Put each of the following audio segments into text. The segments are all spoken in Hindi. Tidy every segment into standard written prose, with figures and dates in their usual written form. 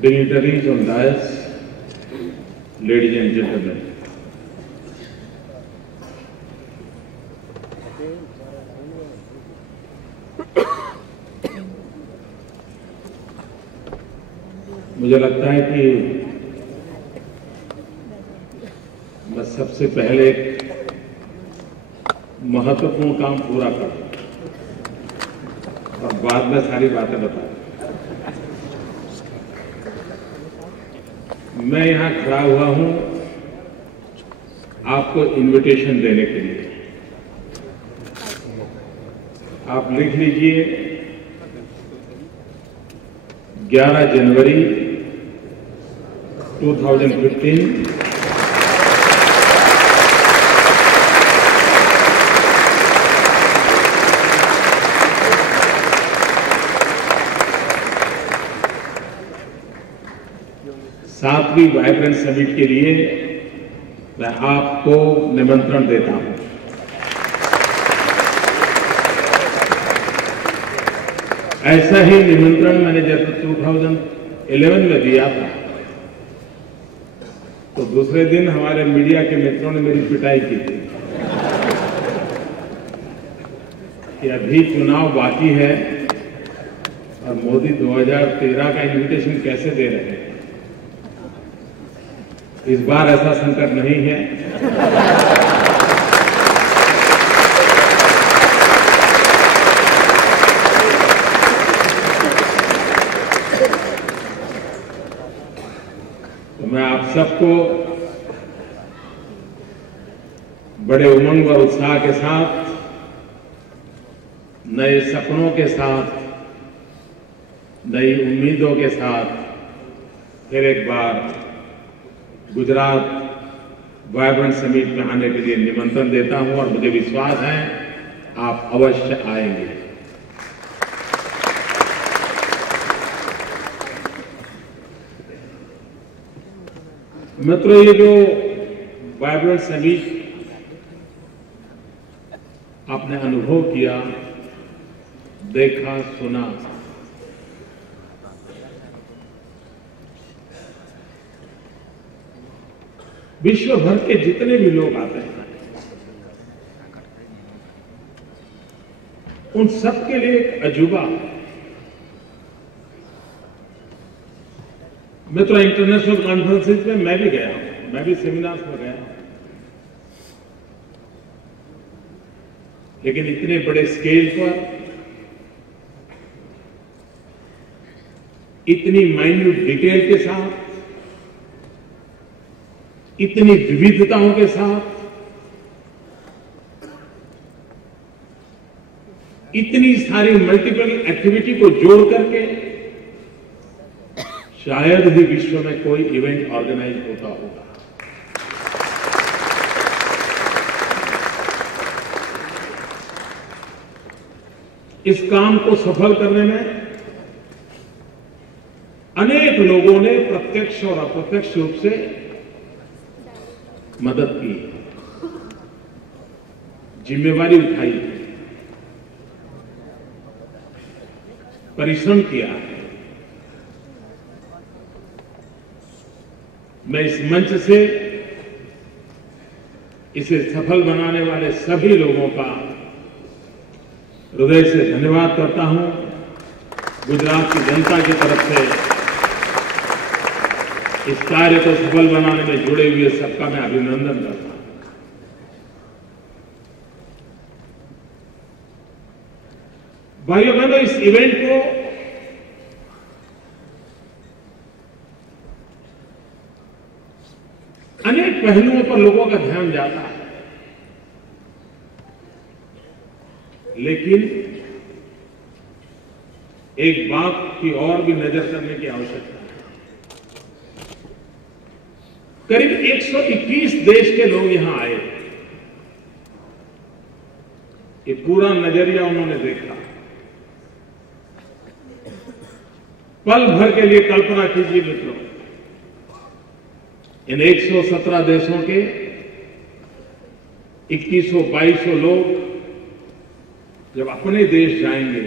Dignitaries on dais, ladies and gentlemen. मुझे लगता है कि मैं सबसे पहले महत्वपूर्ण काम पूरा करूं और बाद में सारी बातें बताऊं। मैं यहां खड़ा हुआ हूं आपको इनविटेशन देने के लिए। आप लिख लीजिए 11 जनवरी 2015 7वीं वाइब्रेंट समिट के लिए मैं आपको निमंत्रण देता हूं। ऐसा ही निमंत्रण मैंने जब 2011 में दिया था तो दूसरे दिन हमारे मीडिया के मित्रों ने मेरी पिटाई की थी कि अभी चुनाव बाकी है और मोदी 2013 का इन्विटेशन कैसे दे रहे हैं। इस बार ऐसा संकट नहीं है। तो मैं आप सबको बड़े उमंग और उत्साह के साथ, नए सपनों के साथ, नई उम्मीदों के साथ फिर एक बार गुजरात वाइब्रेंट समिट में आने के लिए निमंत्रण देता हूं और मुझे विश्वास है आप अवश्य आएंगे। मित्रों, ये जो वाइब्रेंट समिट आपने अनुभव किया, देखा, सुना, विश्व भर के जितने भी लोग आते हैं उन सबके लिए एक अजूबा। मित्रों, इंटरनेशनल कॉन्फ्रेंसेस में मैं भी गया हूं, मैं भी सेमिनार्स में गया हूं, लेकिन इतने बड़े स्केल पर, इतनी माइन्यूट डिटेल के साथ, इतनी विविधताओं के साथ, इतनी सारी मल्टीपल एक्टिविटी को जोड़ करके शायद ही विश्व में कोई इवेंट ऑर्गेनाइज होता होगा। इस काम को सफल करने में अनेक लोगों ने प्रत्यक्ष और अप्रत्यक्ष रूप से मदद की, जिम्मेवारी उठाई, परिश्रम किया है। मैं इस मंच से इसे सफल बनाने वाले सभी लोगों का हृदय से धन्यवाद करता हूं। गुजरात की जनता की तरफ से इस कार्य को सफल बनाने में जुड़े हुए सबका मैं अभिनंदन करता हूं। भाइयों बहनों, इस इवेंट को अनेक पहलुओं पर लोगों का ध्यान जाता है, लेकिन एक बात की और भी नजर करने की आवश्यकता है। करीब 121 देश के लोग यहां आए। ये पूरा नजरिया उन्होंने देखा। पल भर के लिए कल्पना कीजिए मित्रों, इन 117 देशों के 2100-2200 लोग जब अपने देश जाएंगे,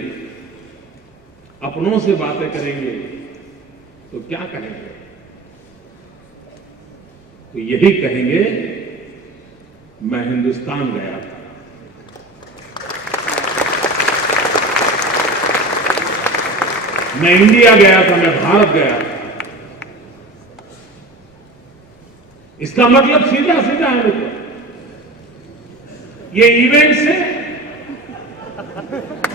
अपनों से बातें करेंगे, तो क्या कहेंगे? तो यही कहेंगे, मैं हिंदुस्तान गया था। मैं इंडिया गया था, मैं भारत गया था। इसका मतलब सीधा सीधा है मित्रों, ये इवेंट से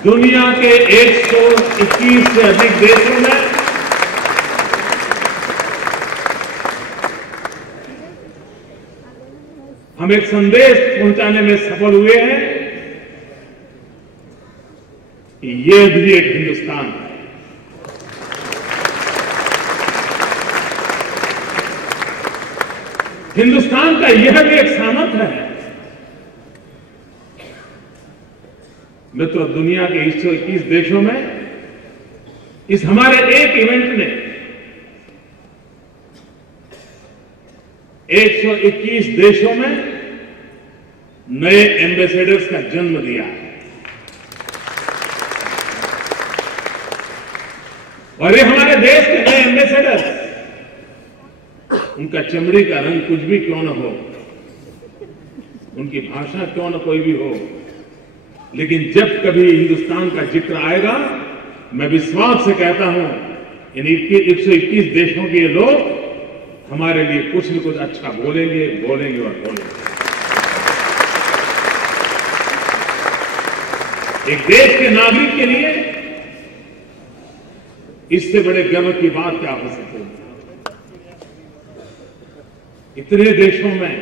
दुनिया के 121 से अधिक देशों में हम एक संदेश पहुंचाने में सफल हुए हैं कि ये भी एक हिंदुस्तान है। हिंदुस्तान का यह भी एक सामर्थ्य है। मित्रों, दुनिया के 121 देशों में इस हमारे एक इवेंट ने 121 देशों में नए एम्बेसडर्स का जन्म दिया है। और ये हमारे देश के नए एम्बेसडर्स, उनका चमड़ी का रंग कुछ भी क्यों न हो, उनकी भाषा क्यों न कोई भी हो, लेकिन जब कभी हिंदुस्तान का जिक्र आएगा, मैं विश्वास से कहता हूं, इन 121 देशों के ये लोग हमारे लिए कुछ न कुछ अच्छा बोलेंगे, बोलेंगे और बोलेंगे। एक देश के नागरिक के लिए इससे बड़े गर्व की बात क्या हो सकती है? इतने देशों में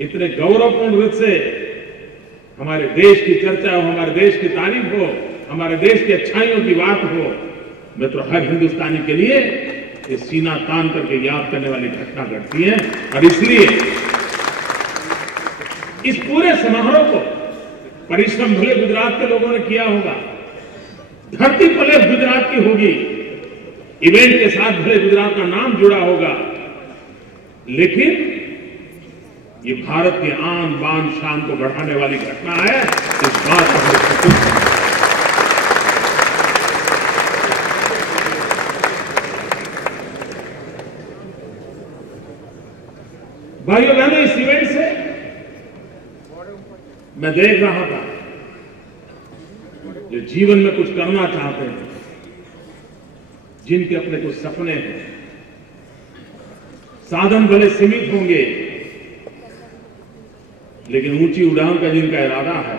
इतने गौरवपूर्ण रूप से हमारे देश की चर्चा हो, हमारे देश की तारीफ हो, हमारे देश की अच्छाइयों की बात हो, मित्रों, हर हिंदुस्तानी के लिए ये सीना तान करके याद करने वाली घटना घटती है। और इसलिए इस पूरे समारोह को परिश्रम भले गुजरात के लोगों ने किया होगा, धरती भले गुजरात की होगी, इवेंट के साथ भले गुजरात का नाम जुड़ा होगा, लेकिन ये भारत के आन बान शान को बढ़ाने वाली घटना है। इस बात का भाइयों बहनों, इस इवेंट से मैं देख रहा था, जो जीवन में कुछ करना चाहते हैं, जिनके अपने कुछ सपने हैं, साधन भले सीमित होंगे, लेकिन ऊंची उड़ान का जिनका इरादा है,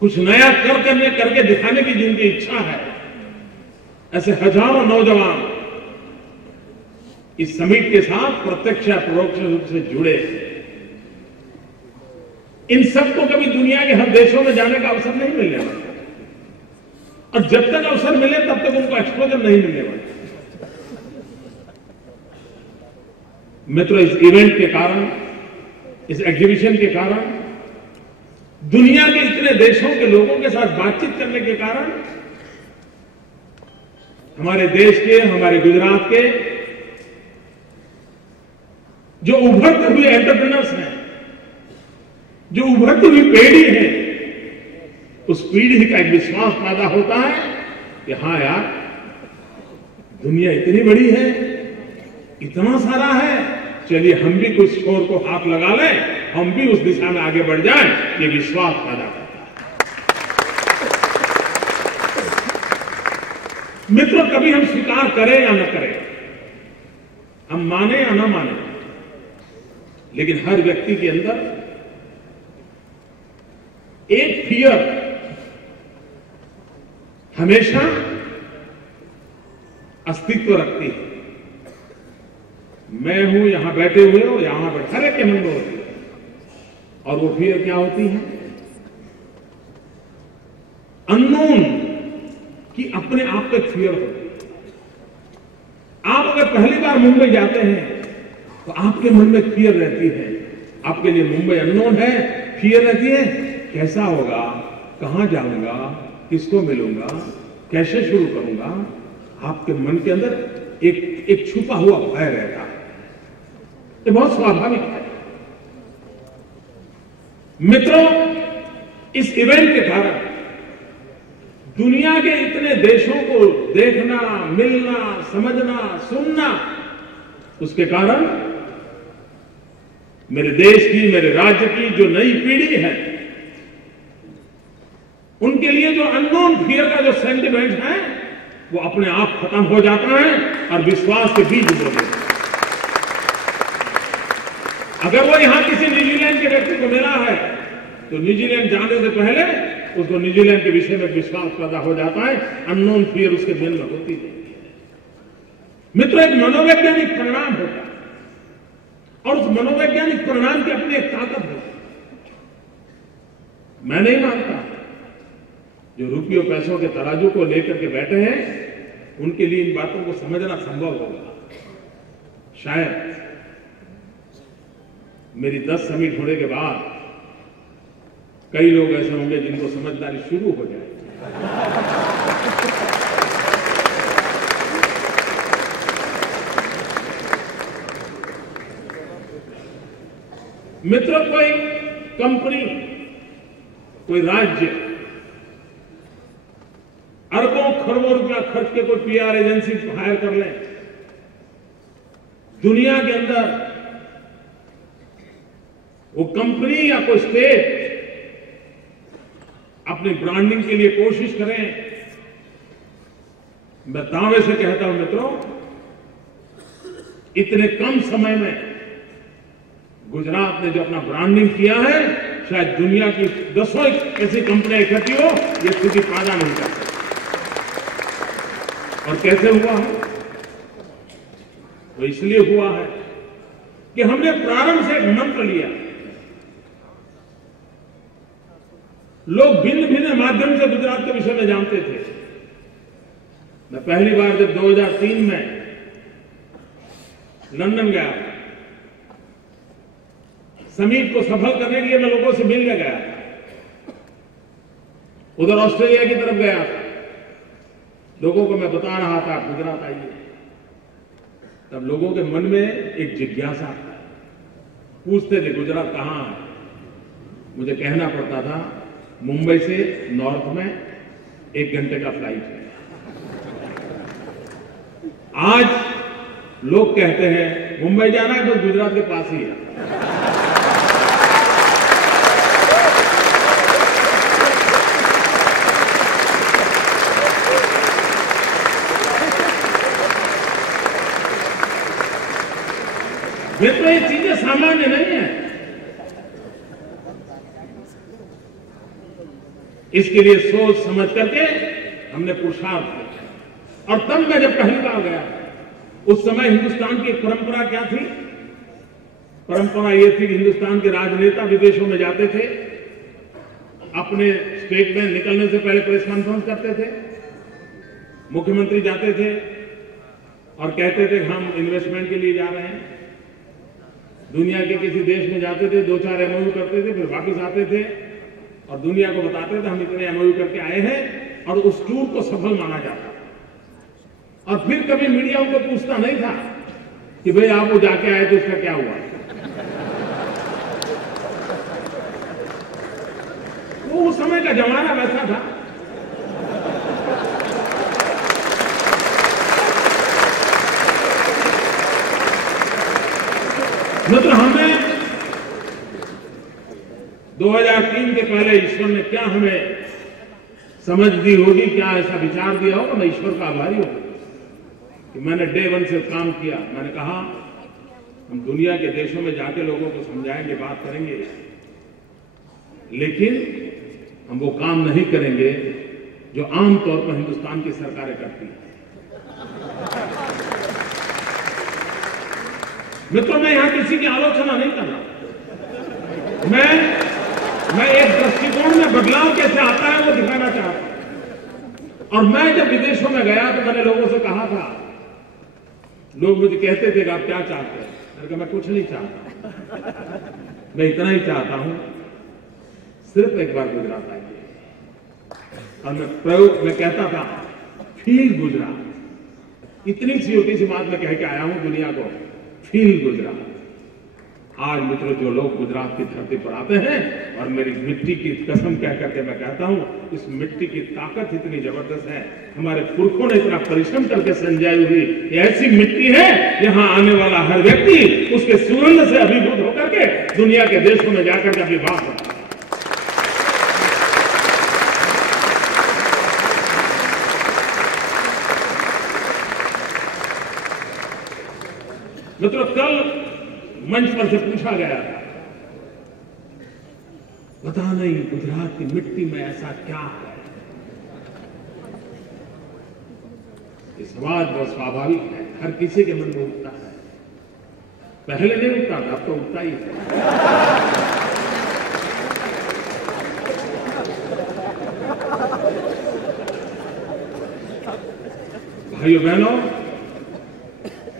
कुछ नया करके दिखाने की जिनकी इच्छा है, ऐसे हजारों नौजवान इस समिट के साथ प्रत्यक्ष या परोक्ष रूप से जुड़े। इन सबको कभी दुनिया के हर देशों में जाने का अवसर नहीं मिलने वाला, और जब तक अवसर मिले तब तक उनको एक्सपोजर नहीं मिलने वाला। मित्रों, इस इवेंट के कारण, इस एग्जीबिशन के कारण, दुनिया के इतने देशों के लोगों के साथ बातचीत करने के कारण, हमारे देश के, हमारे गुजरात के जो उभरते हुए एंटरप्रेन्योर्स हैं, जो उभरती हुई पीढ़ी है, उस पीढ़ी का एक विश्वास पैदा होता है कि हां यार, दुनिया इतनी बड़ी है, इतना सारा है, चलिए हम भी कुछ छोर को हाथ लगा लें, हम भी उस दिशा में आगे बढ़ जाएं। ये विश्वास पैदा करता है। मित्रों, कभी हम स्वीकार करें या न करें, हम माने या न माने, लेकिन हर व्यक्ति के अंदर एक फियर हमेशा अस्तित्व रखती है। मैं हूं यहां बैठे हुए हो, यहां बैठे, हर एक के मन में होती है। और वो फियर क्या होती है? अननोन की अपने आप पे फियर होती है। आप अगर पहली बार मुंबई जाते हैं तो आपके मन में फियर रहती है। आपके लिए मुंबई अननोन है, फियर रहती है, कैसा होगा, कहां जाऊंगा, किसको मिलूंगा, कैसे शुरू करूंगा। आपके मन के अंदर एक छुपा हुआ भय रहता है। ये बहुत स्वाभाविक है। मित्रों, इस इवेंट के कारण दुनिया के इतने देशों को देखना, मिलना, समझना, सुनना, उसके कारण मेरे देश की, मेरे राज्य की जो नई पीढ़ी है, उनके लिए जो अननोन फियर का जो सेंटिमेंट है वो अपने आप खत्म हो जाता है और विश्वास के बीज बोले। अगर वो यहां किसी न्यूजीलैंड के व्यक्ति को मिला है तो न्यूजीलैंड जाने से पहले उसको न्यूजीलैंड के विषय में विश्वास पैदा हो जाता है, अननोन फियर उसके दिल में होती है। मित्रों, एक मनोवैज्ञानिक परिणाम होता है और उस मनोवैज्ञानिक परिणाम की अपनी एक ताकत होती है। मैं नहीं मानता जो रुपयों पैसों के तराजू को लेकर के बैठे हैं उनके लिए इन बातों को समझना संभव होगा। शायद मेरी 10 समिट होने के बाद कई लोग ऐसे होंगे जिनको समझदारी शुरू हो जाए। मित्रों, कोई कंपनी, कोई राज्य अरबों खरबों रुपया खर्च के कोई पीआर एजेंसी हायर कर ले, दुनिया के अंदर वो कंपनी या कोई स्टेट अपनी ब्रांडिंग के लिए कोशिश करें। मैं दावे से कहता हूं मित्रों, इतने कम समय में गुजरात ने जो अपना ब्रांडिंग किया है, शायद दुनिया की 10 ऐसी कंपनियां इकट्ठी हो ये स्थिति पैदा नहीं कर सकती। और कैसे हुआ है? तो इसलिए हुआ है कि हमने प्रारंभ से एक मंत्र लिया। लोग भिन्न भिन्न माध्यम से गुजरात के विषय में जानते थे। मैं पहली बार जब 2003 में लंदन गया, समिट को सफल करने के लिए मैं लोगों से मिलने गया था। उधर ऑस्ट्रेलिया की तरफ गया था, लोगों को मैं बता रहा था गुजरात आइए। तब लोगों के मन में एक जिज्ञासा था, पूछते थे गुजरात कहां है। मुझे कहना पड़ता था मुंबई से नॉर्थ में 1 घंटे का फ्लाइट है। आज लोग कहते हैं मुंबई जाना है तो गुजरात के पास ही है। मित्रों, ये चीजें सामान्य नहीं है। इसके लिए सोच समझ करके हमने पुरुषार्थ किया। और तब मैं जब पहली बार गया, उस समय हिंदुस्तान की परंपरा क्या थी? परंपरा यह थी कि हिंदुस्तान के राजनेता विदेशों में जाते थे, अपने स्टेट में निकलने से पहले प्रेस कॉन्फ्रेंस करते थे, मुख्यमंत्री जाते थे और कहते थे हम इन्वेस्टमेंट के लिए जा रहे हैं। दुनिया के किसी देश में जाते थे, 2-4 एमओयू करते थे, फिर वापस आते थे और दुनिया को बताते थे हम इतने एमओयू करके आए हैं, और उस टूर को सफल माना जाता। और फिर कभी मीडिया उनको पूछता नहीं था कि भाई आप वो जाके आए तो उसका क्या हुआ। वो उस समय का जमाना वैसा था। मतलब हमने 2003 के पहले ईश्वर ने क्या हमें समझ दी होगी, क्या ऐसा विचार दिया होगा। मैं ईश्वर का आभारी हूं कि मैंने डे 1 से काम किया। मैंने कहा हम दुनिया के देशों में जाके लोगों को समझाएंगे, बात करेंगे, लेकिन हम वो काम नहीं करेंगे जो आमतौर पर हिंदुस्तान की सरकारें करती हैं। मित्रों, मैं यहां किसी की आलोचना नहीं कर रहा। मैं एक दृष्टिकोण में बदलाव कैसे आता है वो दिखाना चाहता हूं। और मैं जब विदेशों में गया तो मैंने लोगों से कहा था, लोग मुझे कहते थे कि आप क्या चाहते हैं? मैंने कहा मैं कुछ नहीं चाहता, मैं इतना ही चाहता हूं सिर्फ एक बार गुजरात आइए। और मैं कहता था फील गुजरात। इतनी सी छोटी सी बात मैं कह के आया हूं दुनिया को, फील गुजरात। आज मित्रों, जो लोग गुजरात की धरती पर आते हैं, और मेरी मिट्टी की कसम कह करके मैं कहता हूं, इस मिट्टी की ताकत इतनी जबरदस्त है, हमारे पुरखों ने इतना परिश्रम करके संजाई हुई ऐसी मिट्टी है, यहां आने वाला हर व्यक्ति उसके सुगंध से अभिभूत होकर के दुनिया के देशों में जाकर के अपनी बात करता है। मित्रों, कल मंच पर से पूछा गया था, पता नहीं गुजरात की मिट्टी में ऐसा क्या है। ये सवाल बहुत स्वाभाविक है, हर किसी के मन में उठता है। पहले नहीं उठता था, अब तो उठता ही है। भाइयों बहनों,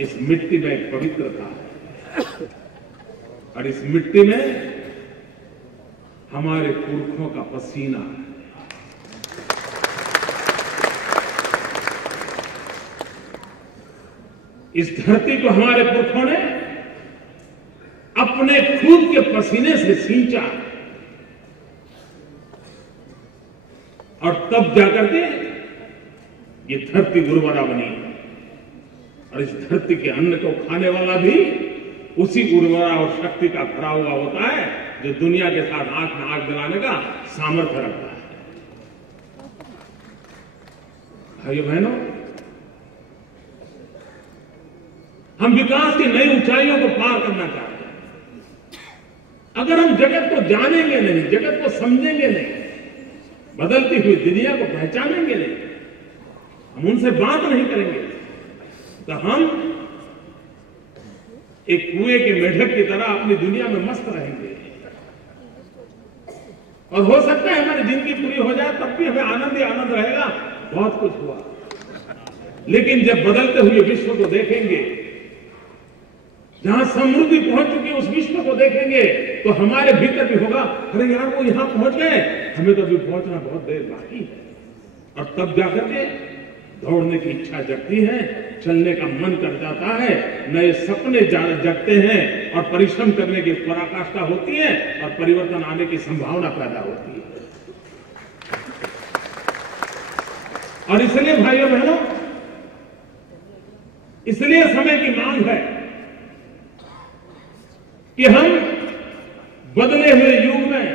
इस मिट्टी में एक पवित्रता है, और इस मिट्टी में हमारे पुरखों का पसीना है। इस धरती को हमारे पुरखों ने अपने खुद के पसीने से सींचा, और तब जाकर के ये धरती उर्वरा बनी। और इस धरती के अन्न को खाने वाला भी उसी उर्वरा और शक्ति का भरा हुआ होता है, जो दुनिया के साथ आंख में आंख मिलाने का सामर्थ्य रखता है। भाइयों बहनों, हम विकास की नई ऊंचाइयों को पार करना चाहते हैं। अगर हम जगत को जानेंगे नहीं, जगत को समझेंगे नहीं, बदलती हुई दुनिया को पहचानेंगे नहीं, हम उनसे बात नहीं करेंगे, तो हम एक कुएं के मेढक की तरह अपनी दुनिया में मस्त रहेंगे। और हो सकता है हमारी जिंदगी पूरी हो जाए, तब भी हमें आनंद ही आनंद रहेगा, बहुत कुछ हुआ। लेकिन जब बदलते हुए विश्व को देखेंगे, जहां समृद्धि पहुंच चुकी उस विश्व को देखेंगे, तो हमारे भीतर भी होगा, अरे यार वो यहां पहुंच गए, हमें तो अभी पहुंचना बहुत देर बाकी है। और तब जाकर के दौड़ने की इच्छा जगती है, चलने का मन कर जाता है, नए सपने जगते हैं, और परिश्रम करने की पराकाष्ठा होती है, और परिवर्तन आने की संभावना पैदा होती है। और इसलिए भाइयों बहनों, इसलिए समय की मांग है कि हम बदले हुए युग में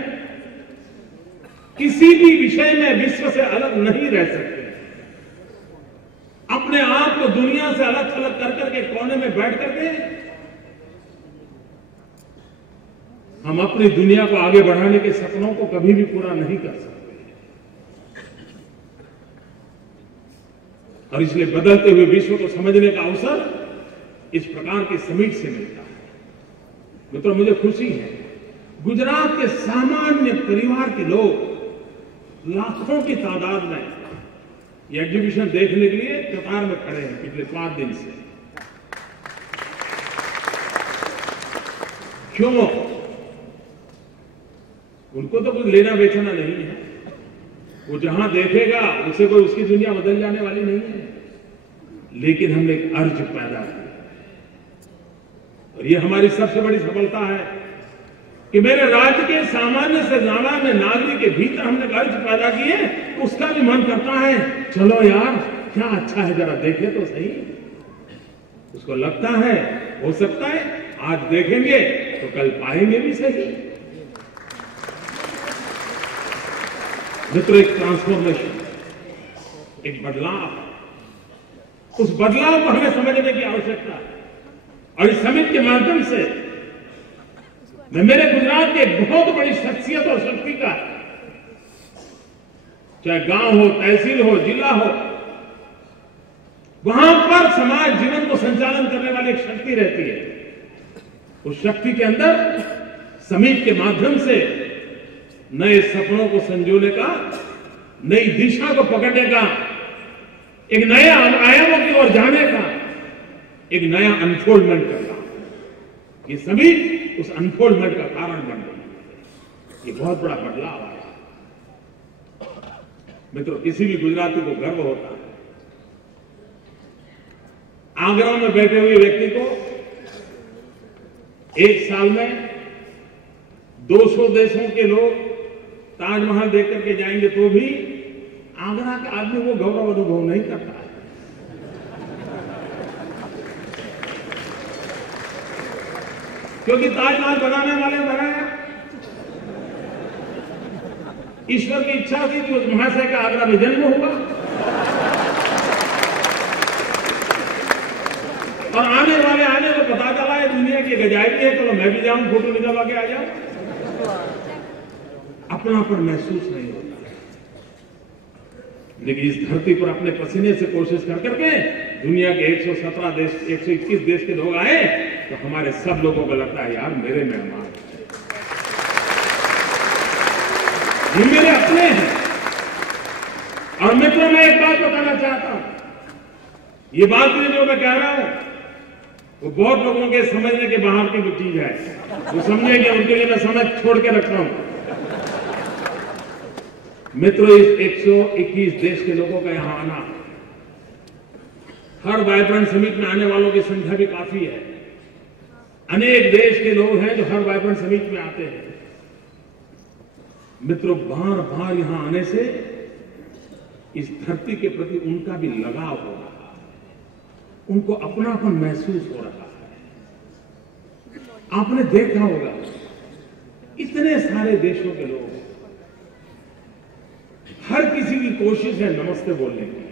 किसी भी विषय में विश्व से अलग नहीं रह सकते। अपने आप को दुनिया से अलग थलग कर करके कोने में बैठ करके हम अपनी दुनिया को आगे बढ़ाने के सपनों को कभी भी पूरा नहीं कर सकते। और इसलिए बदलते हुए विश्व को समझने का अवसर इस प्रकार के समिट से मिलता है। मित्रों, मुझे खुशी है, गुजरात के सामान्य परिवार के लोग लाखों की तादाद में ये एग्जीबिशन देखने के लिए कतार में खड़े हैं पिछले 5 दिन से। क्यों? उनको तो कुछ लेना बेचना नहीं है, वो जहां देखेगा उसे कोई उसकी दुनिया बदल जाने वाली नहीं है। लेकिन हमने एक अर्ज पैदा किया, और ये हमारी सबसे बड़ी सफलता है कि मेरे राज्य के सामान्य से सामान्य नागरिक के भीतर हमने अर्ज पैदा किए, उसका भी मन करता है, चलो यार क्या अच्छा है, जरा देखें तो सही। उसको लगता है, हो सकता है आज देखेंगे तो कल पाएंगे भी सही। मित्रों, एक ट्रांसफॉर्मेशन, एक बदलाव, उस बदलाव को हमें समझने की आवश्यकता है। और इस समिट के माध्यम से मैं मेरे गुजरात की एक बहुत बड़ी शख्सियत और शक्ति का, चाहे गांव हो, तहसील हो, जिला हो, वहां पर समाज जीवन को संचालन करने वाली एक शक्ति रहती है। उस शक्ति के अंदर समिट के माध्यम से नए सपनों को संजोने का, नई दिशा को पकड़ने का, एक नए आयामों की ओर जाने का, एक नया अनफोल्डमेंट करना, ये सभी उस अनफोल्डमेंट का कारण बन रही है। ये बहुत बड़ा बदलाव आया। मित्रों, किसी भी गुजराती को गर्व होता है। आगरा में बैठे हुए व्यक्ति को एक साल में 200 देशों के लोग ताजमहल देख करके जाएंगे तो भी आगरा का आदमी वो गौरव अनुभव नहीं करता है। क्योंकि ताजमहल बनाने वाले ने बनाया, ईश्वर की इच्छा थी कि उस महाशय का आगरा में जन्म हुआ और आने को पता चला है दुनिया की गजाइबी है, चलो मैं भी जाऊं फोटो निकलवा के आ जाऊं। अपनापन महसूस नहीं होता, लेकिन इस धरती पर अपने पसीने से कोशिश कर करके दुनिया के 117 देश 121 देश के लोग आए तो हमारे सब लोगों को लगता है यार मेरे मेहमान, ये मेरे अपने हैं। और मित्रों मैं एक बात बताना चाहता हूं, ये बात जो मैं कह रहा हूं वो बहुत लोगों के समझने के बाहर की चीज है, वो समझेंगे, उनके लिए मैं समझ छोड़ के रखता हूं। मित्रों इस 121 देश के लोगों का यहां आना, हर वाइब्रेंट समिट में आने वालों की संख्या भी काफी है। अनेक देश के लोग हैं जो हर वाइब्रेंट समिट में आते हैं। मित्रों बार बार यहां आने से इस धरती के प्रति उनका भी लगाव हो रहा है, उनको अपनापन महसूस हो रहा है। आपने देखा होगा इतने सारे देशों के लोग, हर किसी की कोशिश है नमस्ते बोलने की,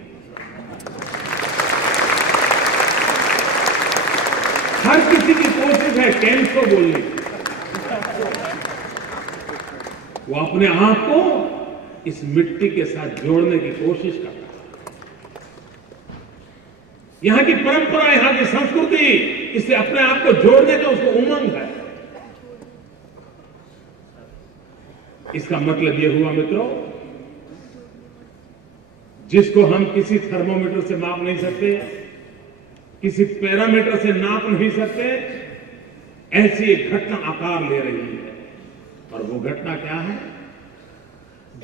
हर किसी की कोशिश है कैंसो बोलने की। वो अपने आप को इस मिट्टी के साथ जोड़ने की कोशिश करता है। यहां की परंपरा, यहां की संस्कृति, इससे अपने आप को जोड़ने का उसको उमंग है। इसका मतलब यह हुआ मित्रों, जिसको हम किसी थर्मोमीटर से माप नहीं सकते, किसी पैरामीटर से नाप नहीं सकते, ऐसी एक घटना आकार ले रही है। और वो घटना क्या है?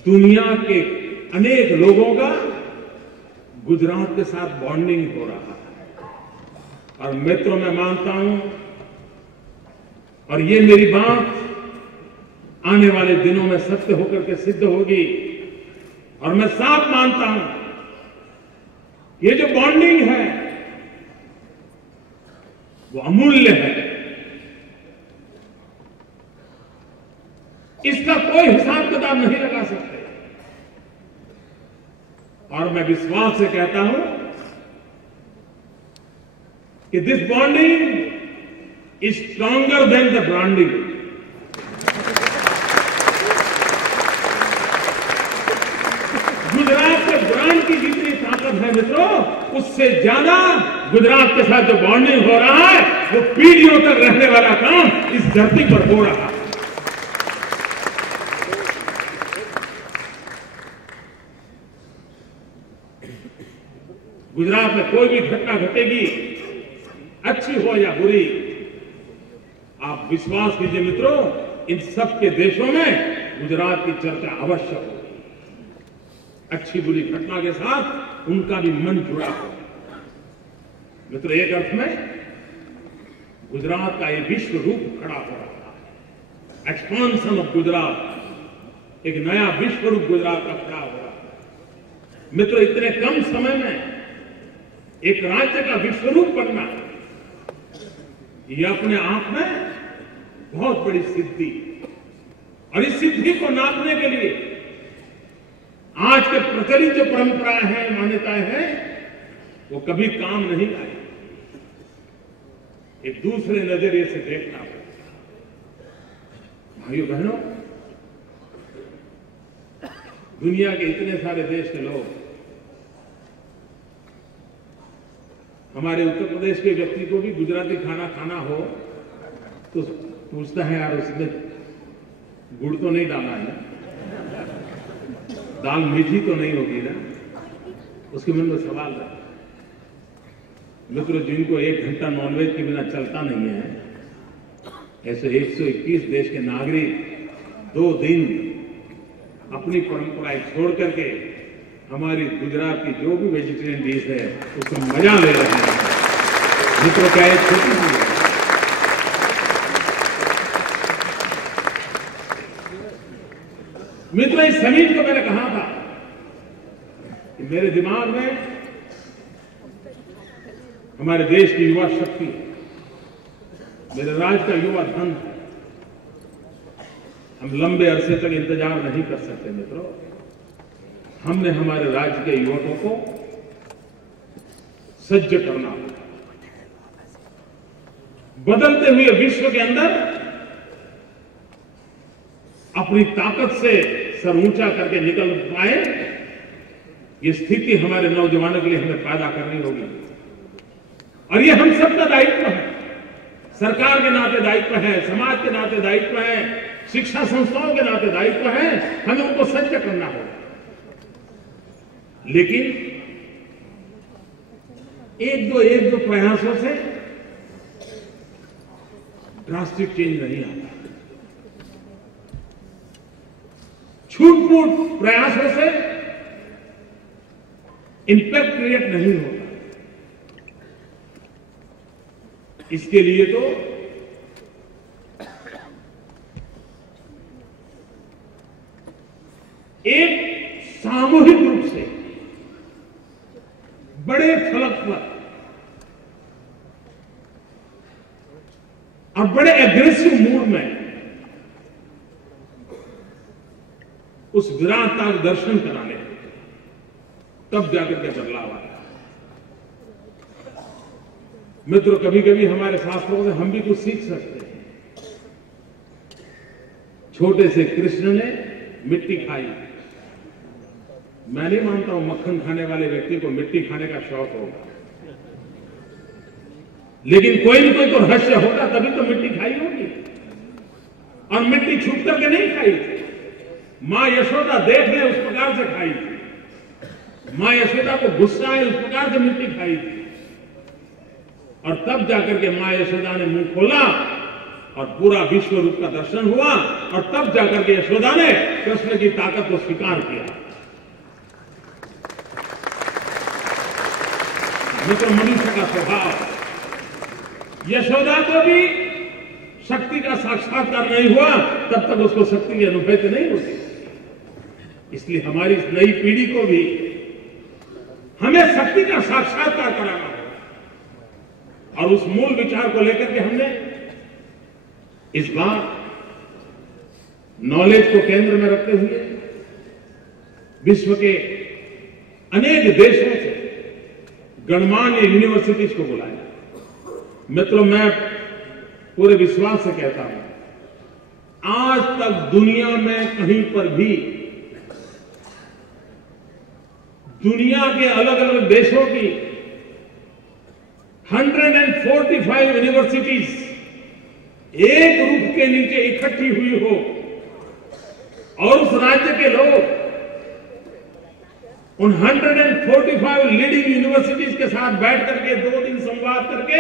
दुनिया के अनेक लोगों का गुजरात के साथ बॉन्डिंग हो रहा है। और मित्रों मैं मानता हूं, और ये मेरी बात आने वाले दिनों में सत्य होकर के सिद्ध होगी, और मैं साफ मानता हूं ये जो बॉन्डिंग है वो अमूल्य है। इसका कोई हिसाब किताब नहीं लगा सकते। और मैं विश्वास से कहता हूं कि this bonding is stronger than the branding. Gujarat के ब्रांड की जितनी ताकत है मित्रों, उससे ज्यादा गुजरात के साथ जो बॉन्डिंग हो रहा है वो पीढ़ियों तक रहने वाला काम इस धरती पर हो रहा है। गुजरात में कोई भी घटना घटेगी, अच्छी हो या बुरी, आप विश्वास कीजिए मित्रों, इन सब के देशों में गुजरात की चर्चा अवश्य होगी। अच्छी बुरी घटना के साथ उनका भी मन जुड़ा होगा। मित्रों एक अर्थ में गुजरात का ये विश्व रूप खड़ा हो रहा है। एक्सपांशन ऑफ गुजरात, एक नया विश्व रूप गुजरात का खड़ा हो रहा है। मित्रों इतने कम समय में एक राज्य का विश्वरूप बनना, यह अपने आप में बहुत बड़ी सिद्धि। और इस सिद्धि को नापने के लिए आज के प्रचलित जो परंपराएं हैं, मान्यताएं हैं, वो कभी काम नहीं आई। एक दूसरे नजरिए से देखना पड़ेगा। भाइयों बहनों, दुनिया के इतने सारे देश के लोग हमारे उत्तर प्रदेश के व्यक्ति को भी गुजराती खाना खाना हो तो पूछता है यार उसमें गुड़ तो नहीं डाला है, दाल मीठी तो नहीं होगी ना, उसके मन में सवाल है। मित्रों जिनको 1 घंटा नॉनवेज के बिना चलता नहीं है, ऐसे 121 देश के नागरिक 2 दिन अपनी परंपराएं छोड़ करके हमारी गुजरात की जो भी वेजिटेरियन डिश है उसमें मजा ले रहे हैं। मित्रों क्या एक छोटी सी समिट को मैंने कहा था कि मेरे दिमाग में हमारे देश की युवा शक्ति, मेरे राज्य का युवा धन है। हम लंबे अरसे तक इंतजार नहीं कर सकते मित्रों। हमने हमारे राज्य के युवकों को सज्ज करना होगा। बदलते हुए विश्व के अंदर अपनी ताकत से सर ऊंचा करके निकल पाए, ये स्थिति हमारे नौजवानों के लिए हमें पैदा करनी होगी। और ये हम सबका दायित्व है, सरकार के नाते दायित्व है, समाज के नाते दायित्व है, शिक्षा संस्थाओं के नाते दायित्व है। हमें उनको सज्ज करना होगा। लेकिन एक दो प्रयासों से ड्रास्टिक चेंज नहीं आता। छूट-फूट प्रयासों से इंपैक्ट क्रिएट नहीं होता। इसके लिए तो एक सामूहिक रूप से बड़े फलक पर और बड़े एग्रेसिव मूड में उस विराटता का दर्शन कराने, तब जाकर के बदलाव आया। मित्रों, कभी कभी हमारे शास्त्रों से हम भी कुछ सीख सकते हैं। छोटे से कृष्ण ने मिट्टी खाई। मैं नहीं मानता हूं मक्खन खाने वाले व्यक्ति को मिट्टी खाने का शौक होगा, लेकिन कोई न कोई तो रहस्य होगा, तभी तो मिट्टी खाई होगी। और मिट्टी छुप करके नहीं खाई थी। मां यशोदा देख ले उस प्रकार से खाई थी। मां यशोदा को गुस्सा है उस प्रकार से मिट्टी खाई थी। और तब जाकर के मां यशोदा ने मुंह खोला और पूरा विश्व रूप का दर्शन हुआ। और तब जाकर के यशोदा ने कृष्ण की ताकत को स्वीकार किया। मित्र, मनुष्य का स्वभाव, यशोदा को भी शक्ति का साक्षात्कार नहीं हुआ, तब तक उसको शक्ति की अनुभूति नहीं होती। इसलिए हमारी इस नई पीढ़ी को भी हमें शक्ति का साक्षात्कार कराना होगा। और उस मूल विचार को लेकर के हमने इस बार नॉलेज को केंद्र में रखते हुए विश्व के अनेक देशों से गणमान्य यूनिवर्सिटीज को बुलाया। मित्रों, मैं पूरे विश्वास से कहता हूं, आज तक दुनिया में कहीं पर भी दुनिया के अलग अलग देशों की 145 यूनिवर्सिटीज एक रूफ के नीचे इकट्ठी हुई हो और उस राज्य के लोग उन 145 लीडिंग यूनिवर्सिटीज के साथ बैठ करके 2 दिन संवाद करके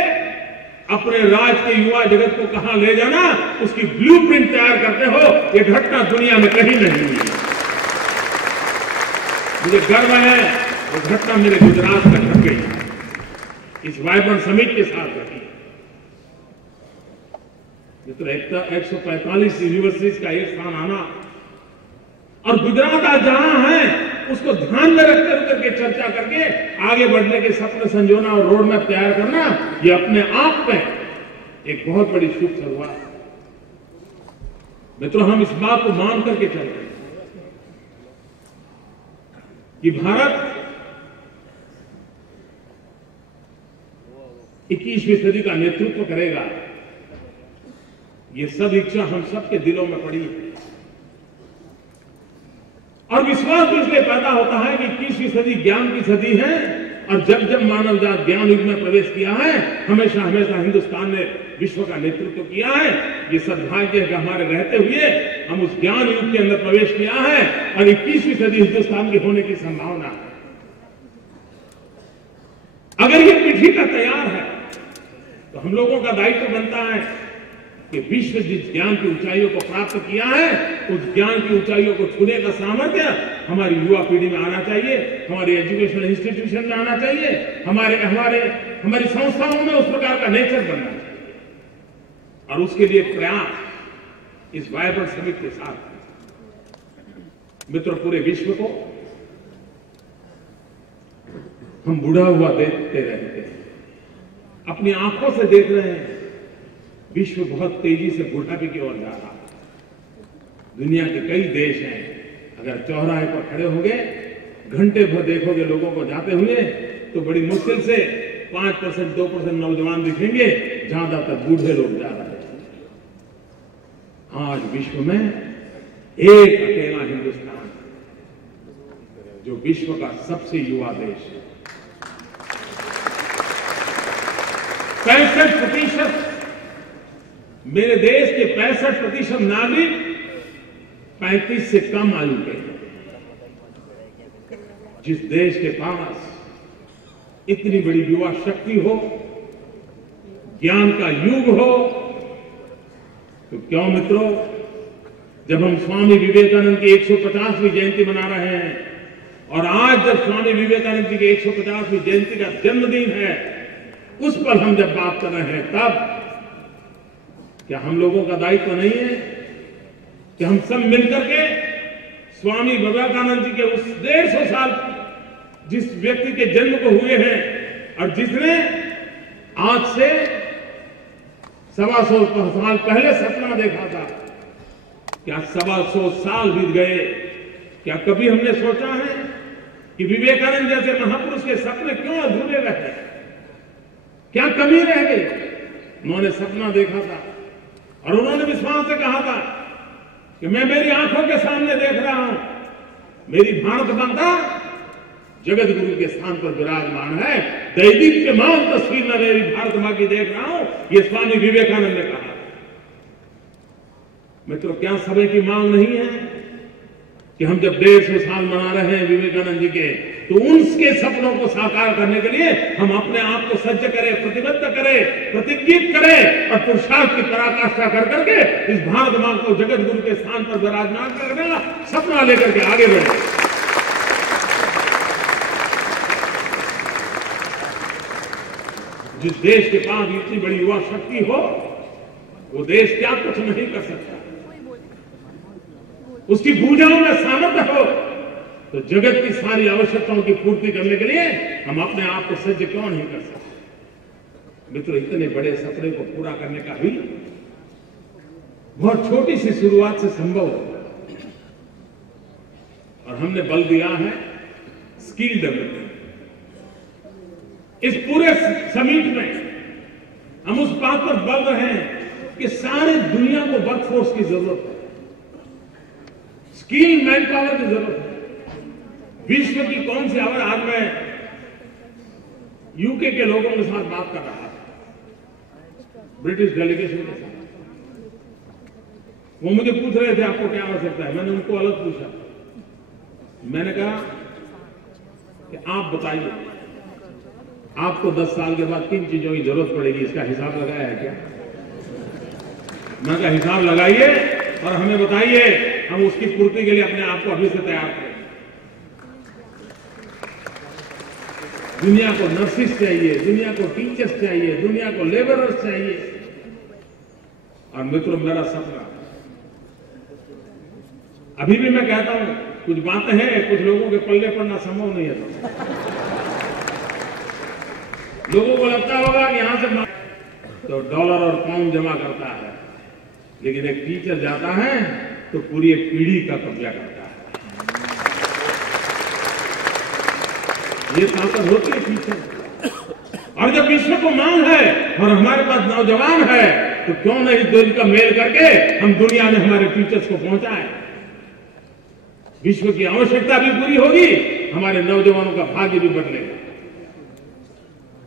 अपने राज्य के युवा जगत को कहां ले जाना, उसकी ब्लूप्रिंट तैयार करते हो। यह घटना दुनिया में कहीं नहीं हुई। मुझे गर्व है वो घटना मेरे गुजरात में घट गई, इस वाइब्रेंट समिट के साथ घटी। मित्र, 145 यूनिवर्सिटीज का एक स्थान आना और गुजरात आज जहां है उसको ध्यान में रखकर के चर्चा करके आगे बढ़ने के सपने संजोना और रोड मैप तैयार करना, ये अपने आप में एक बहुत बड़ी शुभ शुरुआत है। मित्रों, हम इस बात को मान करके चलते हैं कि भारत 21वीं सदी का नेतृत्व करेगा। ये सब इच्छा हम सबके दिलों में पड़ी है और विश्वास भी इसलिए पैदा होता है कि 21वीं सदी ज्ञान की सदी है। और जब जब मानव जात ज्ञान युग में प्रवेश किया है, हमेशा हमेशा हिंदुस्तान ने विश्व का नेतृत्व किया है। ये सद्भाग्य है कि हमारे रहते हुए हम उस ज्ञान युग के अंदर प्रवेश किया है और 21वीं सदी हिंदुस्तान की होने की संभावना है। अगर ये पीढ़ी का तैयार है तो हम लोगों का दायित्व बनता है कि विश्व जिस ज्ञान की ऊंचाइयों को प्राप्त किया है, उस ज्ञान की ऊंचाइयों को छूने का सामर्थ्य हमारी युवा पीढ़ी में आना चाहिए, हमारी एजुकेशनल इंस्टीट्यूशन में आना चाहिए, हमारी संस्थाओं में उस प्रकार का नेचर बनना चाहिए। और उसके लिए प्रयास इस वाइब्रेंट समिट के साथ, मित्रों, पूरे विश्व को हम बुढ़ा हुआ देखते रहते हैं, अपनी आंखों से देख रहे हैं विश्व बहुत तेजी से बुढ़ापे की ओर जा रहा है। दुनिया के कई देश हैं, अगर चौराहे पर खड़े होंगे, घंटे भर देखोगे लोगों को जाते हुए, तो बड़ी मुश्किल से 5% 2% नौजवान दिखेंगे, ज्यादातर बूढ़े लोग जा रहे हैं। आज विश्व में एक अकेला हिंदुस्तान जो विश्व का सबसे युवा देश है। 65% मेरे देश के 65% नागरिक 35 से कम आयु के हैं। जिस देश के पास इतनी बड़ी युवा शक्ति हो, ज्ञान का युग हो, तो क्यों मित्रों, जब हम स्वामी विवेकानंद की 150वीं जयंती मना रहे हैं, और आज जब स्वामी विवेकानंद जी की 150वीं जयंती का जन्मदिन है, उस पर हम जब बात कर रहे हैं, तब क्या हम लोगों का दायित्व नहीं है कि हम सब मिलकर के स्वामी विवेकानंद जी के उस 150 साल जिस व्यक्ति के जन्म को हुए हैं, और जिसने आज से 125 साल पहले सपना देखा था, क्या 125 साल बीत गए? क्या कभी हमने सोचा है कि विवेकानंद जैसे महापुरुष के सपने क्यों अधूरे रहे? क्या कमी रह गई? उन्होंने सपना देखा था और उन्होंने विश्वास से कहा था कि मैं मेरी आंखों के सामने देख रहा हूं, मेरी भारत माता जगत गुरु के स्थान पर विराजमान है, दैदीप्यमान तस्वीर में मेरी भारत मां की देख रहा हूं, ये स्वामी विवेकानंद ने कहा। मित्रों, क्या समय की मांग नहीं है कि हम जब 150 साल मना रहे हैं विवेकानंद जी के, तो उनके सपनों को साकार करने के लिए हम अपने आप को सज्ज करें, प्रतिबद्ध करें, प्रतिज्ञित करें, और पुरुषार्थ की पराकाष्ठा कर करके इस भारत मां को जगत गुरु के स्थान पर विराजमान करने का सपना लेकर के आगे बढ़े। जिस देश के पास इतनी बड़ी युवा शक्ति हो, वो देश क्या कुछ नहीं कर सकता। उसकी भुजाओं में सामर्थ्य हो, तो जगत की सारी आवश्यकताओं की पूर्ति करने के लिए हम अपने आप को सज्ज क्यों नहीं कर सकते? मित्रों, इतने बड़े सपने को पूरा करने का भी बहुत छोटी सी शुरुआत से संभव हो, और हमने बल दिया है स्किल डेवलपमेंट। इस पूरे समिट में हम उस बात पर बल रहे हैं कि सारी दुनिया को वर्कफोर्स की जरूरत है, स्किल मैन पावर की जरूरत है। विश्व की कौन सी खबर? आज मैं यूके के लोगों के साथ बात कर रहा था, ब्रिटिश डेलीगेशन के साथ। वो मुझे पूछ रहे थे आपको क्या आवश्यकता है। मैंने उनको अलग पूछा, मैंने कहा कि आप बताइए, आपको 10 साल के बाद किन चीजों की जरूरत पड़ेगी, इसका हिसाब लगाया है क्या? मैं कहा हिसाब लगाइए और हमें बताइए, हम उसकी पूर्ति के लिए अपने आप को अभी से तैयार करें। दुनिया को नर्सिस चाहिए, दुनिया को टीचर्स चाहिए, दुनिया को लेबरर्स चाहिए। और मित्रों, मेरा सपना अभी भी मैं कहता हूं, कुछ बातें हैं कुछ लोगों के पल्ले पड़ना संभव नहीं है। लोगों को लगता होगा कि यहां से तो डॉलर और पाउंड जमा करता है, लेकिन एक टीचर जाता है तो पूरी एक पीढ़ी का कब्जा करता है। ये ताकत होती है टीचर। और जब विश्व को मांग है और हमारे पास नौजवान है, तो क्यों नहीं दिल का मेल करके हम दुनिया में हमारे टीचर्स को पहुंचाएं। विश्व की आवश्यकता भी पूरी होगी, हमारे नौजवानों का भाग्य भी बदलेगा।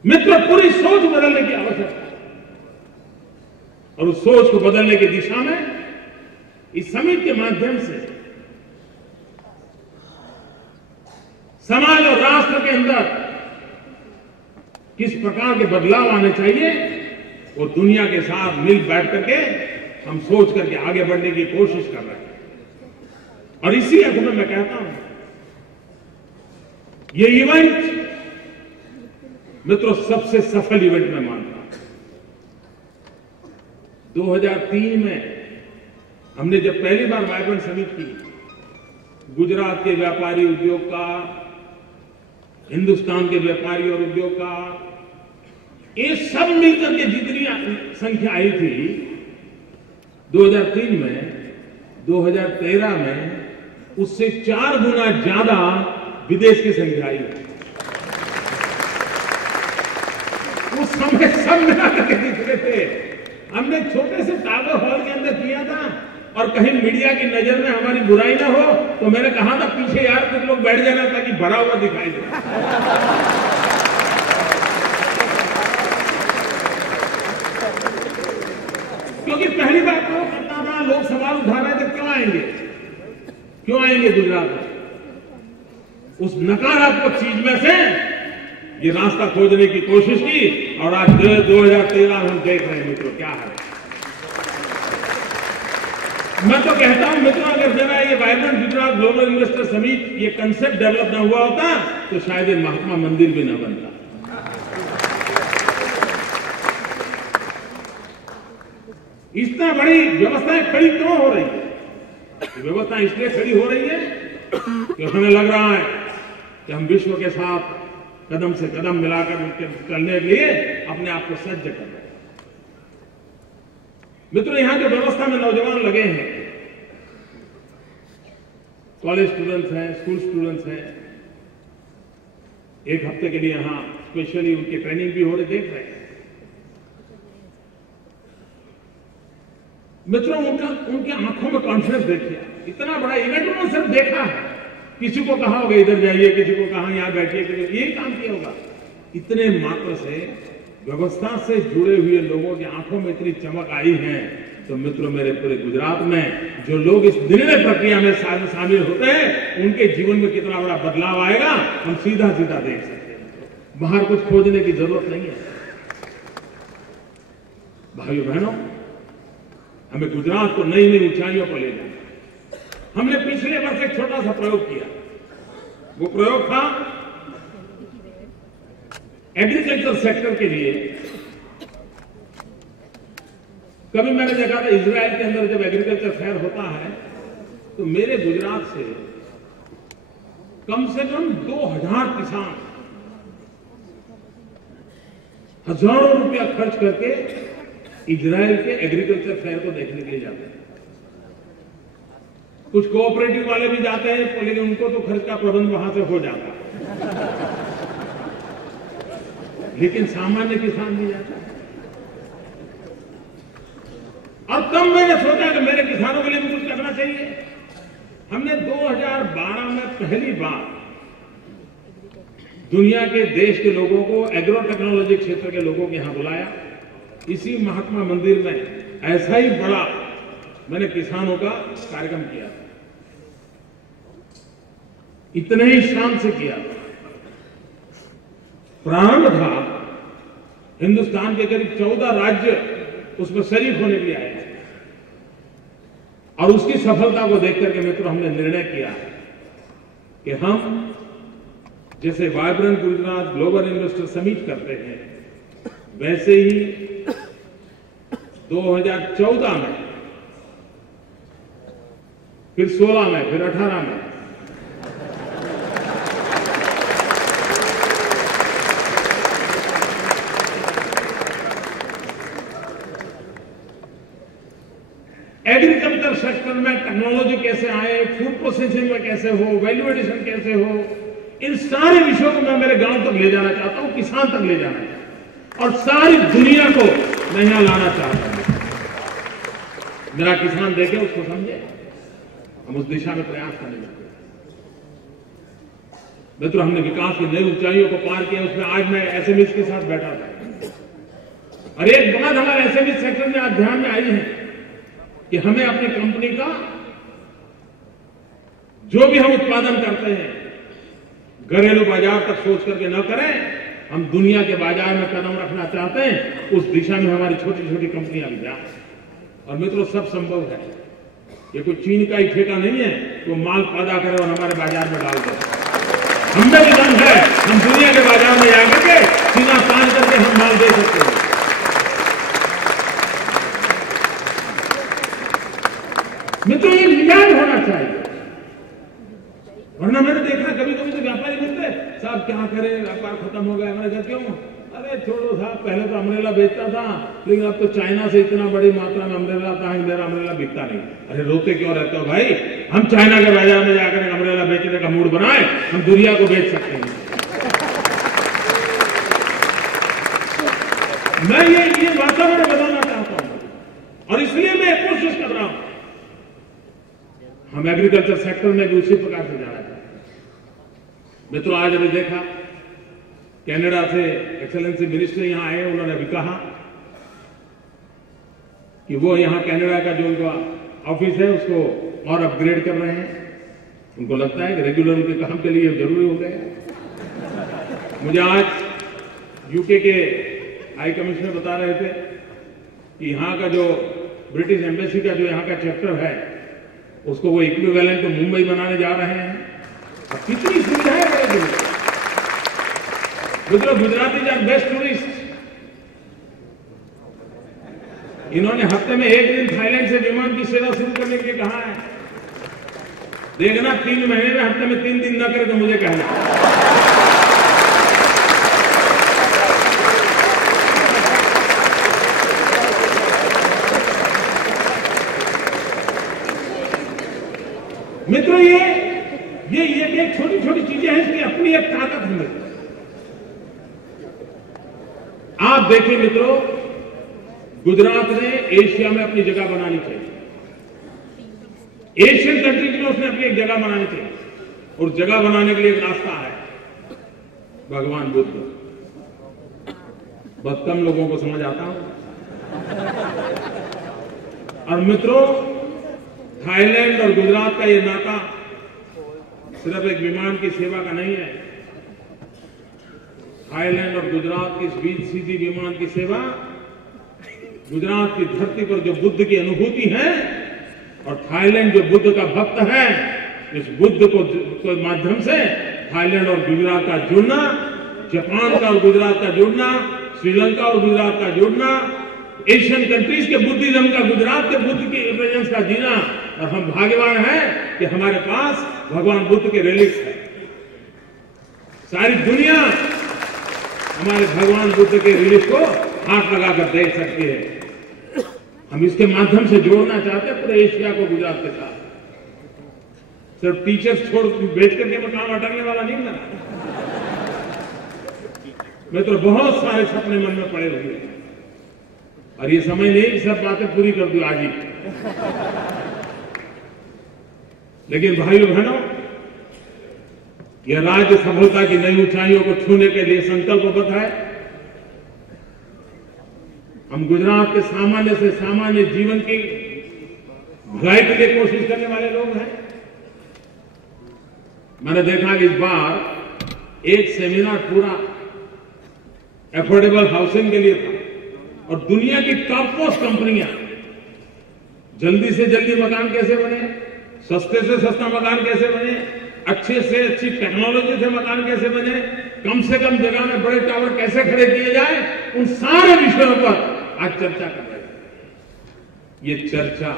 मित्र, पूरी सोच बदलने की आवश्यकता है, और उस सोच को बदलने की दिशा में इस समिट के माध्यम से समाज और राष्ट्र के अंदर किस प्रकार के बदलाव आने चाहिए, वो दुनिया के साथ मिल बैठ करके हम सोच करके आगे बढ़ने की कोशिश कर रहे हैं। और इसी अर्थ में मैं कहता हूं, ये इवेंट मित्रों सबसे सफल इवेंट मैं मानता हूं। 2003 में हमने जब पहली बार वाइब्रेंट समिट की, गुजरात के व्यापारी उद्योगकार, हिंदुस्तान के व्यापारी और उद्योगकार, ये सब मिलकर के जितनी संख्या आई थी 2003 में, 2013 में उससे 4 गुना ज्यादा विदेश की संख्या आई। उस समय सब मिला करके दिख रहे थे। हमने छोटे से टावर हॉल के अंदर किया था और कहीं मीडिया की नजर में हमारी बुराई ना हो तो मैंने कहा था पीछे यार कुछ लोग बैठ जाना ताकि भरा हुआ दिखाई दे। क्योंकि पहली बार तो करता था, लोग सवाल उठा रहे थे क्यों आएंगे गुजरात में। उस नकारात्मक चीज में से ये रास्ता खोजने की कोशिश की और आज 2013 हम देख रहे हैं मित्रों क्या है। मैं तो कहता हूं मित्रों, अगर मेरा ये vibrant Gujarat global investor summit ये कंसेप्ट डेवलप ना हुआ होता तो शायद ये महात्मा मंदिर भी ना बनता। इतना बड़ी व्यवस्थाएं खड़ी क्यों हो रही है? व्यवस्था इसलिए खड़ी हो रही है कि हमें लग रहा है कि हम विश्व के साथ कदम से कदम मिलाकर चलने के लिए अपने आप को सज्ज कर रहे हैं। मित्रों, यहां जो व्यवस्था में नौजवान लगे हैं, कॉलेज स्टूडेंट्स हैं, स्कूल स्टूडेंट्स हैं, एक हफ्ते के लिए यहां स्पेशली उनकी ट्रेनिंग भी हो रही, देख रहे हैं। मित्रों, उनकी आंखों में कॉन्फिडेंस देखिए। इतना बड़ा इवेंट उन्होंने सिर्फ देखा है, किसी को कहा होगा इधर जाइए, किसी को कहा यहां बैठिए, यही काम किया होगा। इतने मात्र से व्यवस्था से जुड़े हुए लोगों की आंखों में इतनी चमक आई है तो मित्रों, मेरे पूरे गुजरात में जो लोग इस निर्णय प्रक्रिया में शामिल होते हैं उनके जीवन में कितना बड़ा बदलाव आएगा हम सीधा सीधा देख सकते हैं। बाहर कुछ खोजने की जरूरत नहीं है। भाइयों बहनों, हमें गुजरात को नई नई ऊंचाइयों पर ले जाना। हमने पिछले वर्ष एक छोटा सा प्रयोग किया। वो प्रयोग था एग्रीकल्चर सेक्टर के लिए। कभी मैंने देखा था इजराइल के अंदर जब एग्रीकल्चर फेयर होता है तो मेरे गुजरात से कम 2000 किसान हजारों रुपया खर्च करके इजराइल के एग्रीकल्चर फेयर को देखने के लिए जाते हैं। कुछ कोऑपरेटिव वाले भी जाते हैं लेकिन उनको तो खर्च का प्रबंध वहां से हो जाता है, लेकिन सामान्य किसान नहीं जाता। और तब मैंने सोचा कि मेरे किसानों के लिए भी कुछ करना चाहिए। हमने 2012 में पहली बार दुनिया के देश के लोगों को, एग्रो टेक्नोलॉजी क्षेत्र के लोगों को यहां बुलाया। इसी महात्मा मंदिर में ऐसा ही बड़ा मैंने किसानों का कार्यक्रम किया। इतने ही शान से किया। प्रारंभ था, हिंदुस्तान के करीब 14 राज्य उसमें शरीक होने के लिए आए और उसकी सफलता को देखकर के मित्रों हमने निर्णय किया कि हम जैसे vibrant Gujarat global investor summit करते हैं वैसे ही 2014 में, फिर 16 में, फिर 18 में एग्रीकल्चर सेक्टर में टेक्नोलॉजी कैसे आए, फूड प्रोसेसिंग में कैसे हो, वैल्यू एडिशन कैसे हो, इन सारे विषयों को मैं मेरे गांव तक ले जाना चाहता हूं, किसान तक ले जाना चाहता हूं और सारी दुनिया को मैं यहां लाना चाहता हूं। मेरा किसान देखे, उसको समझे, हम उस दिशा में प्रयास करने लगते हैं। मित्रों, हमने विकास की नई ऊंचाइयों को पार किया। उसमें आज मैं एसएमईज के साथ बैठा था और एक बात हमारे एसएमई सेक्टर में आज ध्यान में आई है कि हमें अपनी कंपनी का जो भी हम उत्पादन करते हैं घरेलू बाजार तक सोच करके न करें, हम दुनिया के बाजार में कदम रखना चाहते हैं। उस दिशा में हमारी छोटी छोटी कंपनियां भी जाएं। और मित्रों, सब संभव है। ये कोई चीन का ही ठेका नहीं है तो माल पैदा करे और हमारे बाजार में डाल दे। हम में भी दम है, हम दुनिया के बाजार में जाकर के सीना तान करके हम माल दे सकते हैं। मित्रों, ये याद होना चाहिए व्यापार खत्म हो गया। मैंने कहा क्यों? अरे छोड़ो साहब, पहले तो अम्ब्रेला बेचता था, लेकिन अब तो चाइना से इतना बड़ी मात्रा में अम्ब्रेला आता है, मेरा अम्ब्रेला बिकता नहीं। अरे रोते क्यों रहते हो भाई? हम चाइना के बाजार में जाकर अम्ब्रेला बेचने का मूड बनाए, हम दुनिया को बेच सकते हैं। मैं ये वातावरण बनाना चाहता हूं और इसलिए मैं कोशिश कर रहा हूं। हम एग्रीकल्चर सेक्टर में भी उसी प्रकार से जाना चाहते हैं। मित्रों, आज अभी देखा कनाडा से एक्सेलेंसी मिनिस्टर यहां आए, उन्होंने भी कहा कि वो यहां कनाडा का जो उनका ऑफिस है उसको और अपग्रेड कर रहे हैं। उनको लगता है कि रेगुलर उनके काम के लिए जरूरी हो गया। मुझे आज यूके के हाई कमिश्नर बता रहे थे कि यहां का जो ब्रिटिश एम्बेसी का जो यहां का चैप्टर है उसको वो इक्विवेलेंट तो मुंबई बनाने जा रहे हैं। अब कितनी सुविधाएं बड़े मित्रों, गुजराती आर बेस्ट टूरिस्ट। इन्होंने हफ्ते में एक दिन थाईलैंड से विमान की सेवा शुरू करने के लिए कहा है। देखना 3 महीने में हफ्ते में 3 दिन न करे तो मुझे कहना। मित्रों, ये एक छोटी छोटी चीजें हैं, इसकी अपनी एक ताकत है। आप देखिए मित्रों, गुजरात ने एशिया में अपनी जगह बनानी चाहिए। एशियन कंट्रीज में उसने अपनी एक जगह बनानी चाहिए और जगह बनाने के लिए एक रास्ता है, भगवान बुद्ध। बहुत कम लोगों को समझ आता हूं। और मित्रों, थाईलैंड और गुजरात का ये नाता सिर्फ एक विमान की सेवा का नहीं है। थाईलैंड और गुजरात की इस सीधी विमान की सेवा गुजरात की धरती पर जो बुद्ध की अनुभूति है और थाईलैंड जो बुद्ध का भक्त है, इस बुद्ध को माध्यम से थाईलैंड और गुजरात का जुड़ना, जापान का और गुजरात का जुड़ना, श्रीलंका और गुजरात का जुड़ना, एशियन कंट्रीज के बुद्धिज्म का गुजरात के बुद्ध की प्रेजेंस का जीना। और हम भाग्यवान हैं कि हमारे पास भगवान बुद्ध के रिलिक्स है। सारी दुनिया हमारे भगवान बुद्ध के रिलिक्स को हाथ लगाकर देख सकती है। हम इसके माध्यम से जोड़ना चाहते हैं पूरे एशिया को गुजरात के साथ। सिर्फ टीचर्स छोड़ बेच करके मैं काम अटकने वाला नहीं बना। मैं तो बहुत सारे सपने मन में पड़े हुए हैं और ये समय नहीं कि सब बातें पूरी कर दूं आज ही। लेकिन भाइयों बहनों, यह राज्य सफलता की नई ऊंचाइयों को छूने के लिए संकल्पबद्ध है। हम गुजरात के सामान्य से सामान्य जीवन की भलाई के लिए कोशिश करने वाले लोग हैं। मैंने देखा कि इस बार एक सेमिनार पूरा एफोर्डेबल हाउसिंग के लिए था और दुनिया की टॉप मोस्ट कंपनियां जल्दी से जल्दी मकान कैसे बने, सस्ते से सस्ता मकान कैसे बने, अच्छे से अच्छी टेक्नोलॉजी से मकान कैसे बने, कम से कम जगह में बड़े टावर कैसे खड़े किए जाए, उन सारे विषयों पर आज चर्चा कर रहे हैं। ये चर्चा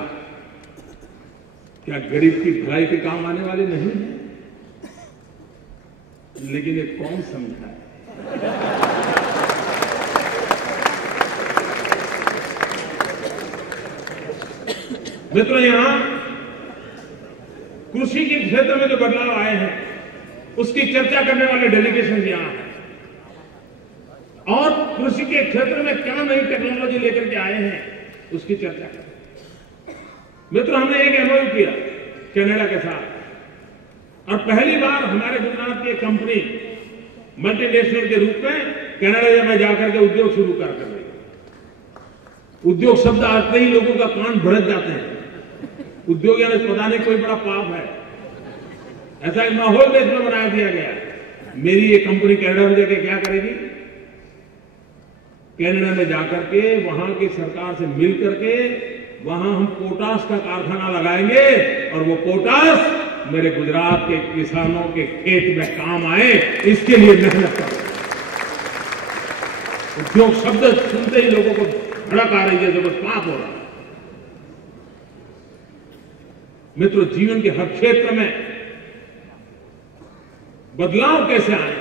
क्या गरीब की भलाई के काम आने वाली नहीं है? लेकिन ये कौन समझा है? मित्रों, यहां कृषि के क्षेत्र में जो बदलाव आए हैं उसकी चर्चा करने वाले डेलीगेशन यहां हैं और कृषि के क्षेत्र में क्या नई टेक्नोलॉजी लेकर के आए हैं उसकी चर्चा करें। मित्रों, हमने एक एमओयू किया कनाडा के साथ और पहली बार हमारे गुजरात की एक कंपनी मल्टीनेशनल के रूप में कनाडा में जाकर के उद्योग शुरू कर रही है। उद्योग शब्द आते ही लोगों का कान भड़क जाते हैं। उद्योग यानी पता नहीं कोई बड़ा पाप है, ऐसा एक माहौल देश में बना दिया गया। मेरी ये कंपनी कनाडा में जाकर क्या करेगी? कनाडा में जाकर के वहां की सरकार से मिल करके वहां हम पोटाश का कारखाना लगाएंगे और वो पोटाश मेरे गुजरात के किसानों के खेत में काम आए, इसके लिए मेहनत करो। उद्योग शब्द सुनते ही लोगों को भड़क आ रही है, जब पाप हो रहा है। मित्रों, जीवन के हर क्षेत्र में बदलाव कैसे आए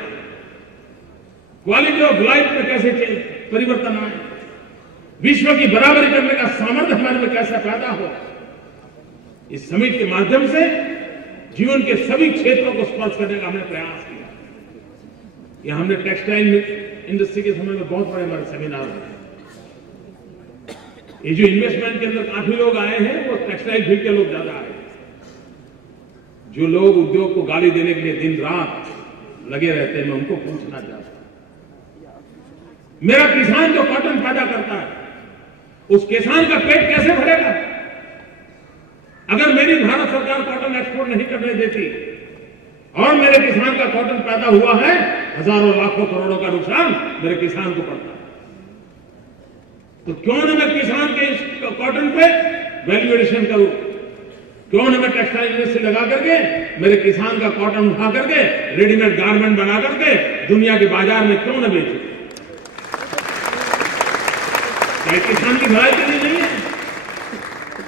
क्वालिटी ऑफ लाइफ में कैसे परिवर्तन आए, विश्व की बराबरी करने का सामर्थ्य हमारे में कैसा पैदा हो। इस समिट के माध्यम से जीवन के सभी क्षेत्रों को स्पर्श करने का हमने प्रयास किया। यहां हमने टेक्सटाइल इंडस्ट्री के समय में बहुत बड़े हमारे सेमिनार हुए। ये जो इन्वेस्टमेंट के अंदर काफी लोग आए हैं वो टेक्सटाइल फील्ड के लोग ज्यादा आए। जो लोग उद्योग को गाली देने के लिए दिन रात लगे रहते हैं, मैं उनको पूछना चाहता हूं, मेरा किसान जो कॉटन पैदा करता है उस किसान का पेट कैसे भरेगा अगर मेरी भारत सरकार कॉटन एक्सपोर्ट नहीं करने देती और मेरे किसान का कॉटन पैदा हुआ है, हजारों लाखों करोड़ों का नुकसान मेरे किसान को पड़ता है। तो क्यों न मैं किसान के इस कॉटन पे वैल्यू एडिशन करूं, क्यों न मैं टेक्सटाइल इंडस्ट्री लगा करके मेरे किसान का कॉटन उठा करके रेडीमेड गारमेंट बना करके दुनिया के बाजार में क्यों न बेचूं। क्या किसान की भलाई के लिए नहीं है,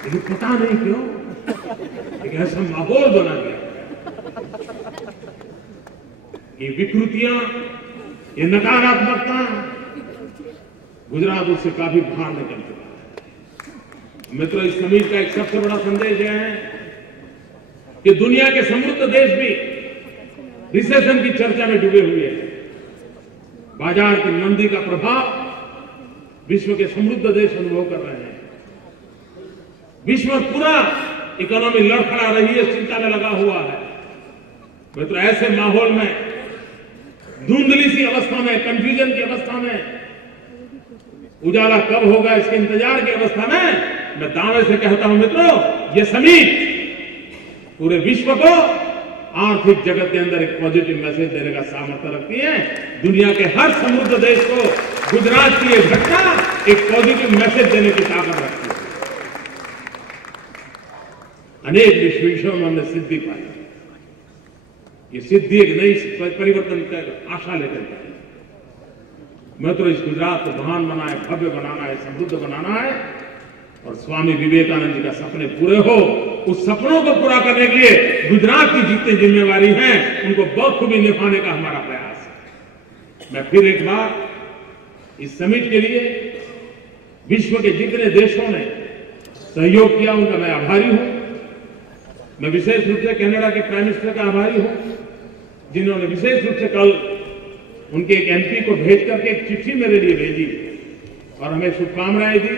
लेकिन पता नहीं क्यों एक ऐसा माहौल बना गया, ये विकृतियां, ये नकारात्मकता, गुजरात उससे काफी बाहर निकल चुका है। मित्रों, इस समिट का एक सबसे बड़ा संदेश यह है कि दुनिया के समृद्ध देश भी रिसेशन की चर्चा में डूबे हुए हैं। बाजार की मंदी का प्रभाव विश्व के समृद्ध देश अनुभव कर रहे हैं। विश्व पूरा इकोनॉमी लड़खड़ा रही है, चिंता में लगा हुआ है। मित्रों, ऐसे माहौल में, धुंधली सी अवस्था में, कंफ्यूजन की अवस्था में, उजाला कब होगा इसके इंतजार की अवस्था में मैं दावे से कहता हूं मित्रों, ये समिट पूरे विश्व को आर्थिक जगत के अंदर एक पॉजिटिव मैसेज देने का सामर्थ्य रखती है। दुनिया के हर समृद्ध देश को गुजरात की यह घटना एक पॉजिटिव मैसेज देने की ताकत रखती है। अनेक विषयों में हमने सिद्धि पाई, ये सिद्धि एक नई परिवर्तन कर आशा लेकर के आई। मैं तो इस गुजरात को महान बनाना है, भव्य बनाना है, समृद्ध बनाना है और स्वामी विवेकानंद जी का सपने पूरे हो, उस सपनों को पूरा करने के लिए गुजरात की जितनी जिम्मेवारी है उनको बखूबी निभाने का हमारा प्रयास है। मैं फिर एक बार इस समिट के लिए विश्व के जितने देशों ने सहयोग किया उनका मैं आभारी हूं। मैं विशेष रूप से कनाडा के प्राइम मिनिस्टर का आभारी हूं, जिन्होंने विशेष रूप से कल उनके एक एमपी को भेज करके एक चिट्ठी मेरे लिए भेजी और हमें शुभकामनाएं दी।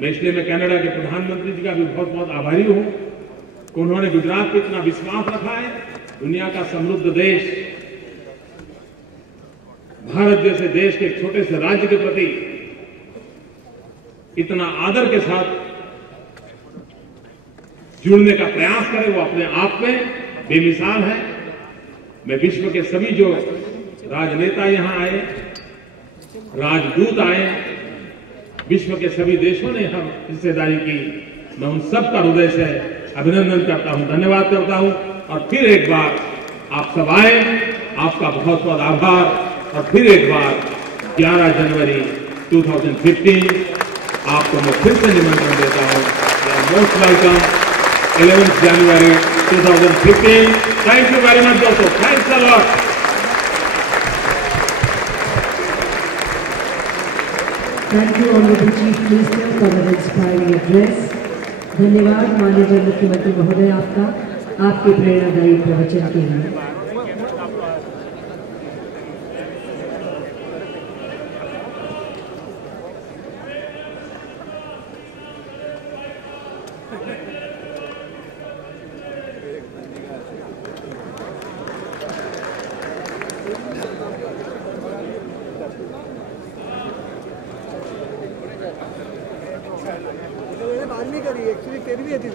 मैं इसलिए मैं कनाडा के प्रधानमंत्री जी का भी बहुत बहुत आभारी हूं कि उन्होंने गुजरात पे इतना विश्वास रखा है। दुनिया का समृद्ध देश भारत जैसे देश के एक छोटे से राज्य के प्रति इतना आदर के साथ जुड़ने का प्रयास करे, वो अपने आप में बेमिसाल है। मैं विश्व के सभी जो राजनेता यहां आए, राजदूत आए, विश्व के सभी देशों ने हम हिस्सेदारी की, मैं उन सब का हृदय से अभिनंदन करता हूं, धन्यवाद करता हूं। और फिर एक बार आप सब आए, आपका बहुत बहुत आभार। और फिर एक बार 11 जनवरी 2015 आपको मैं फिर से निमंत्रण देता हूं। मोस्ट वेलकम 11 जनवरी 2015। थैंक यू वेरी मच दोस्तों, thanks a lot. Thank you, Honorable Chief Minister, for the inspiring address. धन्यवाद माननीय मुख्यमंत्री महोदय आपके प्रेरणादायी प्रवचन के लिए। बात नहीं करी एक्चुअली तेरी भी थी